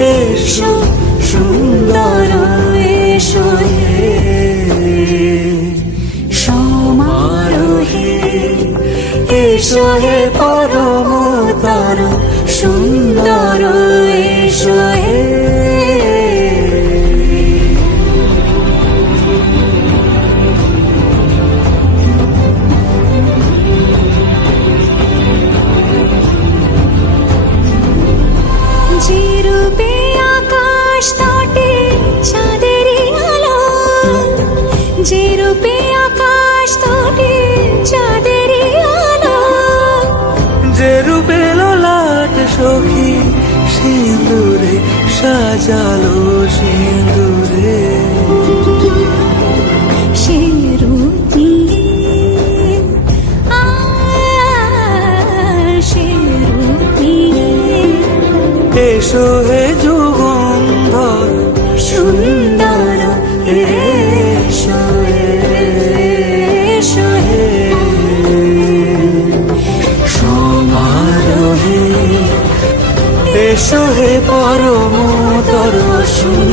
এসো সুন্দর এসো হে। সমারোহে এসো হে পরম তর সিঁদুরে সাজালো সিঁদুরে। এসো হে যুগন্ধর এসো পরম দর্শন